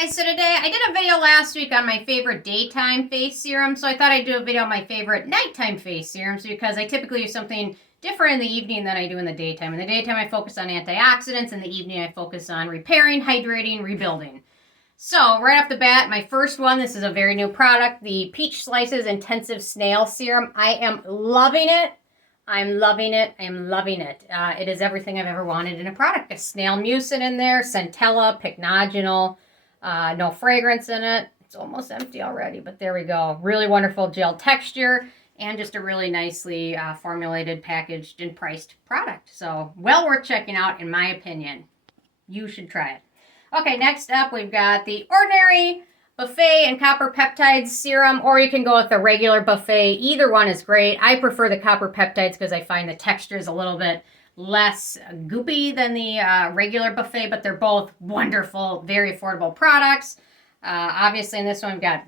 Guys, so today I did a video last week on my favorite daytime face serum, so I thought I'd do a video on my favorite nighttime face serums because I typically use something different in the evening than I do in the daytime. In the daytime I focus on antioxidants, in the evening I focus on repairing, hydrating, rebuilding. So right off the bat, my first one, this is a very new product, the Peach Slices Intensive Snail Serum. I am loving it. I'm loving it. I'm loving it. It is everything I've ever wanted in a product. A snail mucin in there, Centella, Pycnogenol. No fragrance in it. It's almost empty already, but there we go. Really wonderful gel texture and just a really nicely formulated, packaged, and priced product. So well worth checking out, in my opinion. You should try it. Okay, next up we've got the Ordinary Buffet and Copper Peptides Serum, or you can go with the regular Buffet. Either one is great. I prefer the Copper Peptides because I find the texture is a little bit less goopy than the regular Buffet, but they're both wonderful, very affordable products. Obviously in this one we've got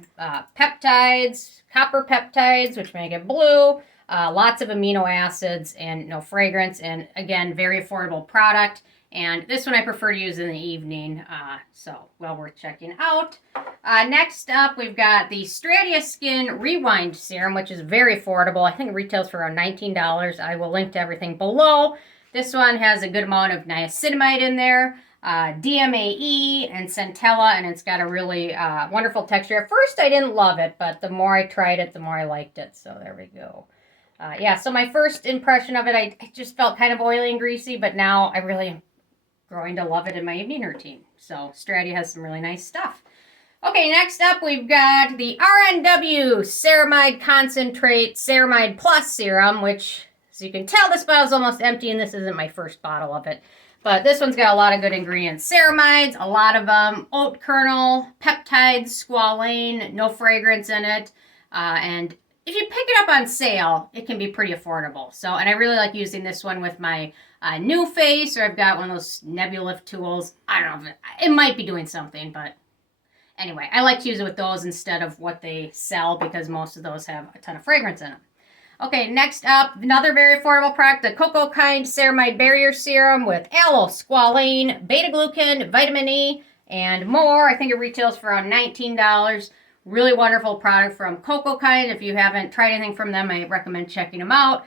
peptides, copper peptides, which make it blue, lots of amino acids and no fragrance, and again, very affordable product. And this one I prefer to use in the evening, so well worth checking out. Next up, we've got the Stratia Skin Rewind Serum, which is very affordable. I think it retails for around $19. I will link to everything below. This one has a good amount of niacinamide in there, DMAE and Centella, and it's got a really wonderful texture. At first, I didn't love it, but the more I tried it, the more I liked it. So there we go. Yeah, so my first impression of it, I just felt kind of oily and greasy, but now I really am growing to love it in my evening routine. So Stratia has some really nice stuff. Okay, next up we've got the RNW Der Ceramide Concentrate Ceramide Plus Serum, which, as you can tell, this bottle's almost empty, and this isn't my first bottle of it. But this one's got a lot of good ingredients. Ceramides, a lot of them, oat kernel, peptides, squalane, no fragrance in it. And if you pick it up on sale, it can be pretty affordable. So, and I really like using this one with my new face, or I've got one of those Nebulif tools. I don't know, it might be doing something, but anyway, I like to use it with those instead of what they sell because most of those have a ton of fragrance in them. Okay, next up, another very affordable product, the Cocokind Ceramide Barrier Serum with Aloe, Squalane, beta-glucan, vitamin E, and more. I think it retails for around $19. Really wonderful product from Cocokind. If you haven't tried anything from them, I recommend checking them out.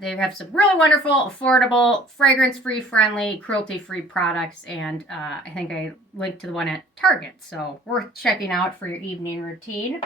They have some really wonderful, affordable, fragrance-free, friendly, cruelty-free products, and I think I linked to the one at Target, so worth checking out for your evening routine.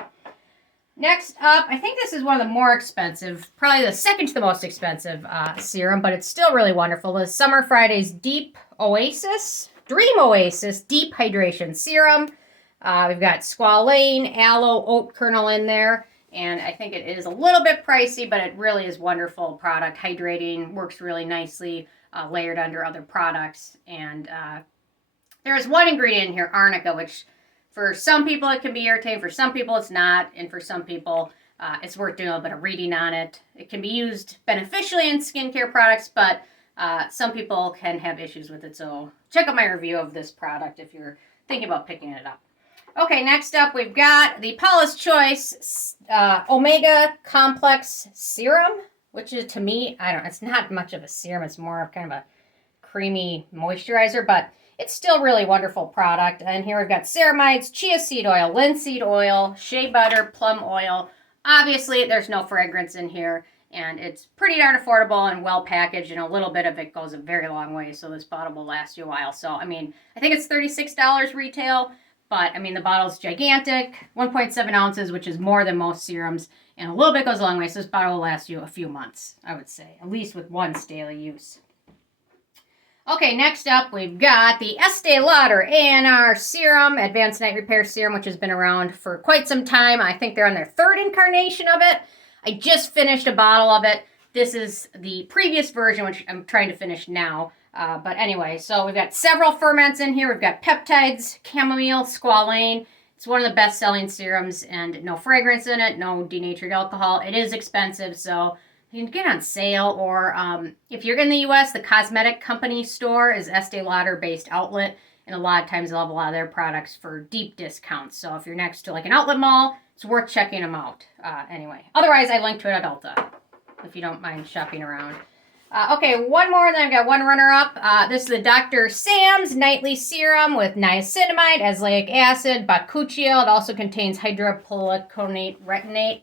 Next up, I think this is one of the more expensive, probably the second to the most expensive serum, but it's still really wonderful. The Summer Fridays Dream Oasis Deep Hydration Serum. We've got squalane, aloe, oat kernel in there, and I think it is a little bit pricey, but it really is wonderful product. Hydrating, works really nicely, layered under other products. And there is one ingredient in here, arnica, which for some people it can be irritating, for some people it's not, and for some people it's worth doing a little bit of reading on it. It can be used beneficially in skincare products, but some people can have issues with it, so check out my review of this product if you're thinking about picking it up. Okay, next up we've got the Paulas Choice Omega Complex Serum, which is, to me, it's not much of a serum, it's more of kind of a creamy moisturizer, but it's still really wonderful product. And here we've got ceramides, chia seed oil, linseed oil, shea butter, plum oil. Obviously, there's no fragrance in here, and it's pretty darn affordable and well packaged, and a little bit of it goes a very long way, so this bottle will last you a while. So, I mean, I think it's $36 retail, but, I mean, the bottle's gigantic, 1.7 ounces, which is more than most serums, and a little bit goes a long way, so this bottle will last you a few months, I would say, at least with once daily use. Okay, next up, we've got the Estee Lauder ANR Serum, Advanced Night Repair Serum, which has been around for quite some time. I think they're on their third incarnation of it. I just finished a bottle of it. This is the previous version, which I'm trying to finish now. But anyway, so we've got several ferments in here. We've got peptides, chamomile, squalane. It's one of the best-selling serums, and no fragrance in it, no denatured alcohol. It is expensive, so you can get it on sale, or if you're in the U.S., the cosmetic company store is Estee Lauder-based outlet, and a lot of times they'll have a lot of their products for deep discounts. So if you're next to like an outlet mall, it's worth checking them out. Anyway, otherwise I linked to it at Ulta, if you don't mind shopping around. Okay, one more, then I've got one runner-up. This is the Dr. Sam's Nightly Serum with Niacinamide, Azelaic Acid, Bakuchiol. It also contains hydropolyconate retinate,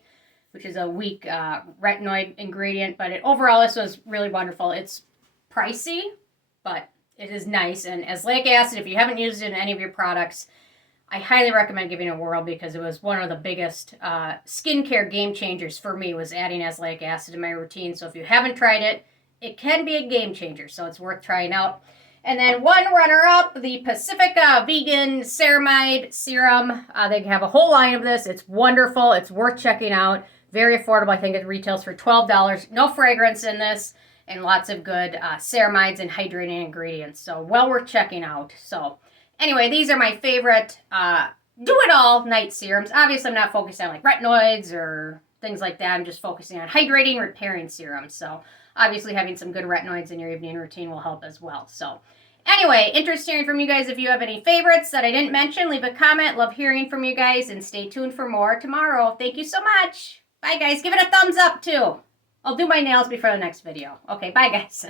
which is a weak retinoid ingredient. But overall, this was really wonderful. It's pricey, but it is nice. And Azelaic Acid, if you haven't used it in any of your products, I highly recommend giving it a whirl because it was one of the biggest skincare game changers for me, was adding Azelaic Acid in my routine. So if you haven't tried it, it can be a game changer, so it's worth trying out. And then one runner-up, the Pacifica Vegan Ceramide Serum. They have a whole line of this. It's wonderful. It's worth checking out. Very affordable. I think it retails for $12. No fragrance in this, and lots of good ceramides and hydrating ingredients. So well worth checking out. So anyway, these are my favorite do-it-all night serums. Obviously, I'm not focused on like retinoids or things like that. I'm just focusing on hydrating, repairing serums. So obviously, having some good retinoids in your evening routine will help as well. So anyway, interested hearing from you guys. If you have any favorites that I didn't mention, leave a comment. Love hearing from you guys, and stay tuned for more tomorrow. Thank you so much. Bye, guys. Give it a thumbs up, too. I'll do my nails before the next video. Okay, bye, guys.